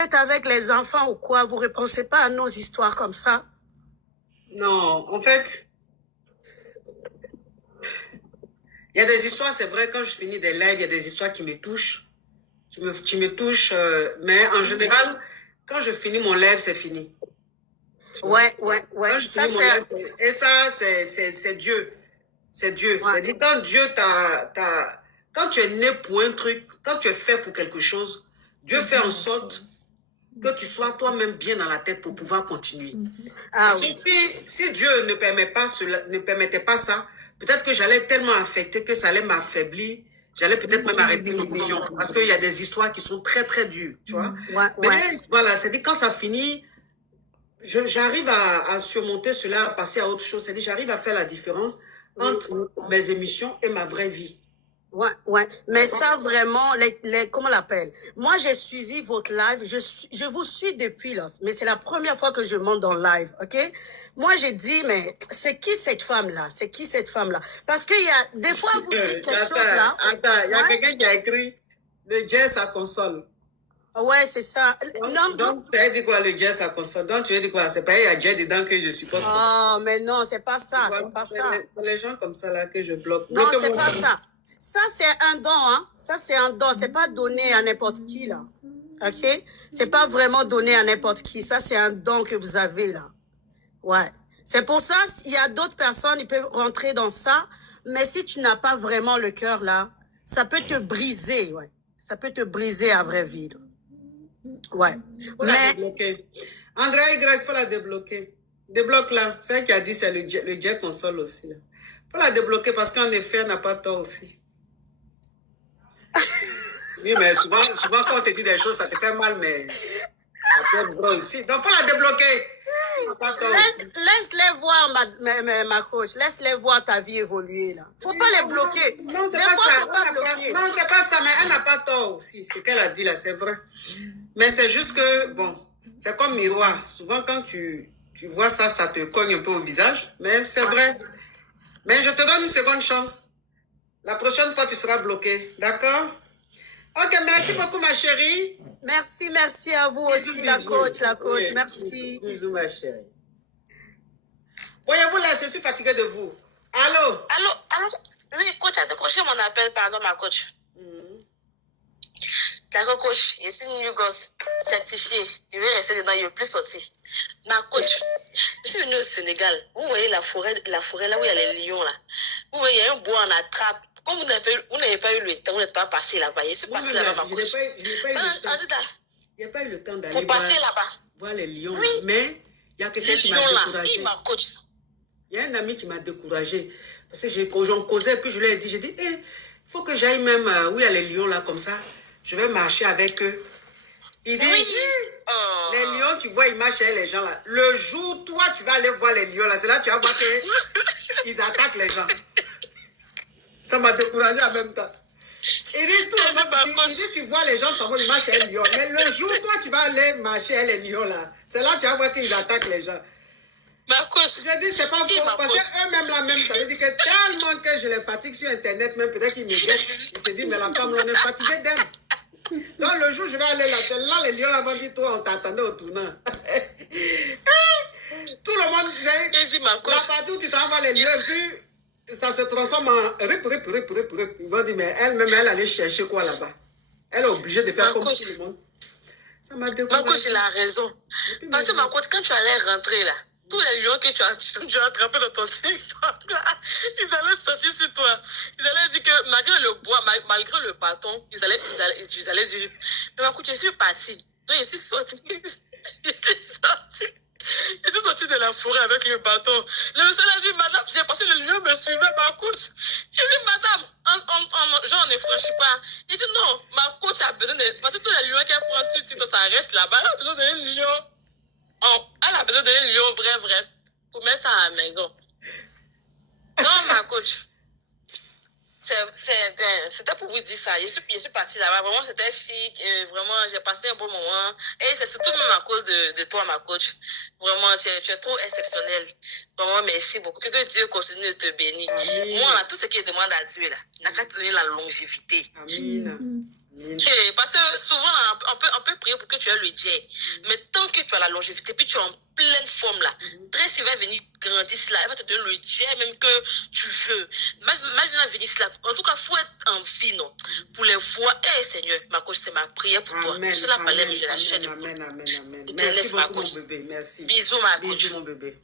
êtes avec les enfants ou quoi, vous ne repensez pas à nos histoires comme ça? Non, en fait, il y a des histoires, c'est vrai, quand je finis des lives, il y a des histoires qui me touchent. Qui me touchent, mais en général, quand je finis mon live, c'est fini. Ouais. Quand je finis mon live, et ça, c'est Dieu. C'est Dieu. Ouais. C'est-à-dire, quand Dieu quand tu es né pour un truc, quand tu es fait pour quelque chose, Dieu fait en sorte que tu sois toi-même bien dans la tête pour pouvoir continuer. Parce que si Dieu ne permettait pas ça, peut-être que j'allais tellement affecter que ça allait m'affaiblir. J'allais peut-être même arrêter l'émission. Parce qu'il y a des histoires qui sont très, très dures, tu vois. Mais voilà, c'est-à-dire, quand ça finit, j'arrive à surmonter cela, à passer à autre chose. C'est-à-dire, j'arrive à faire la différence entre mes émissions et ma vraie vie. Ouais. Mais ça, vraiment, comment on l'appelle? Moi, j'ai suivi votre live. Je vous suis depuis là. Mais c'est la première fois que je monte dans le live, ok? Moi, j'ai dit, mais c'est qui cette femme-là? C'est qui cette femme-là? Parce qu'il y a, des fois, vous dites quelque chose là. Attends, il y a quelqu'un qui a écrit le jazz à console. Ouais, c'est ça. Donc, ça veut dire quoi, le jazz à console? Donc, tu veux dire quoi? C'est pas, il y a jazz dedans que je supporte. Ah, mais non, c'est pas ça. C'est pas ça. Les gens comme ça là que je bloque. Non, c'est pas ça. Ça, c'est un don, hein. Ça, c'est un don. C'est pas donné à n'importe qui, là. OK? C'est pas vraiment donné à n'importe qui. Ça, c'est un don que vous avez, là. Ouais. C'est pour ça, il y a d'autres personnes, ils peuvent rentrer dans ça. Mais si tu n'as pas vraiment le cœur, là, ça peut te briser, ouais. Ça peut te briser à vraie vie, là. Ouais. Faut la débloquer. André Y, faut la débloquer. Débloque-la. C'est elle qui a dit, c'est le jet console aussi, là. Faut la débloquer parce qu'en effet, elle n'a pas tort aussi. Oui, mais souvent, quand on te dit des choses, ça te fait mal, mais ça peut être vrai aussi. Donc, faut la débloquer. Laisse-les voir, ma coach. Laisse-les voir ta vie évoluer, là. Faut pas les bloquer. Non, c'est pas ça. Non, c'est pas ça, mais elle n'a pas tort aussi. Ce qu'elle a dit, là, c'est vrai. Mais c'est juste que, bon, c'est comme miroir. Souvent, quand tu vois ça, ça te cogne un peu au visage. Mais c'est vrai. Mais je te donne une seconde chance. La prochaine fois, tu seras bloqué. D'accord? Ok, merci beaucoup, ma chérie. Merci à vous aussi, bisous, la coach, oui, merci. Bisous, ma chérie. Voyez-vous là, je suis fatiguée de vous. Allô? Allô? Oui, coach, a décroché mon appel, pardon, ma coach. D'accord, coach, je suis une gosse certifiée. Je vais rester dedans, je ne veux plus sortir. Ma coach, je suis venue au Sénégal. Vous voyez la forêt là où il y a les lions là. Vous voyez, il y a un bois en attrape. Comme vous n'avez pas eu le temps, vous n'êtes pas passé là-bas. Je suis partie là-bas, ma coach. Je n'ai pas eu le temps d'aller pour passer là-bas. Voir les lions. Oui. Mais il y a quelqu'un qui m'a découragée. Oui, ma coach. Il y a un ami qui m'a découragée. Parce que j'en causais, puis je lui ai dit, il faut que j'aille même où il y a les lions là, comme ça. Je vais marcher avec eux. Il dit, oui. Les lions, tu vois, ils marchent avec les gens là. Le jour, toi, tu vas aller voir les lions là. C'est là que tu vas voir qu'ils attaquent les gens. Ça m'a découragé en même temps. Il dit, tout le monde, tu vois les gens, ils marchent avec les lions. Mais le jour, toi, tu vas aller marcher avec les lions là. C'est là que tu vas voir qu'ils attaquent les gens. J'ai dit, c'est pas faux. Parce qu'eux-mêmes là, même, ça veut dire que tellement que je les fatigue sur Internet, même peut-être qu'ils me guettent. Ils se disent, mais la femme, on est fatigué d'elle. Donc le jour, je vais aller là. C'est là, les lions là vont dire, toi, on t'attendait au tournant. Tout le monde, la partie où tu t'envoies les lions, et puis ça se transforme en rip. Ils vont dire, mais elle-même, elle allait chercher quoi là-bas. Elle est obligée de faire comme tout le monde. Ça m'a découvert. Ma coach, il a raison. Parce que ma coach, quand tu allais rentrer là, tous les lions que tu as attrapés dans ton TikTok, ils allaient sortir sur toi. Ils allaient dire que malgré le bois, malgré le bâton, ils allaient dire, mais ma coach, je suis partie. Donc, je suis sortie. Je suis sortie de la forêt avec le bâton. Le monsieur a dit, madame, j'ai passé le lion me suivait, ma coach. Il dit, madame, genre, on ne franchit pas. Il dit, non, ma coach a besoin de... Parce que tous les lions qu'elle prend sur TikTok, ça reste là-bas. Elle a besoin d'un lion. Elle a besoin d'un lion vrai, pour mettre ça à la maison. Non, ma coach. C'était pour vous dire ça. Je suis partie là-bas. Vraiment, c'était chic. Vraiment, j'ai passé un bon moment. Et c'est surtout même à cause de toi, ma coach. Vraiment, tu es trop exceptionnel. Vraiment, merci beaucoup. Que Dieu continue de te bénir. Amen. Moi, là, tout ce qu'il demande à Dieu, là, il n'a qu'à te donner la longévité. Amen. Parce que souvent, on peut prier pour que tu aies le jet. Mais tant que tu as la longévité, puis tu es en pleine forme là, Tracy va venir grandir cela. Elle va te donner le jet même que tu veux. Marie va venir cela. En tout cas, il faut être en vie, non? Pour les voix, Seigneur, ma coach, c'est ma prière pour toi. Amen, Je la amen, parlais, mais je la chaîne. amen, amen, amen. Je te Merci laisse, ma beaucoup, mon coach. bébé. Merci. Bisous, ma coach. Bisous, mon bébé.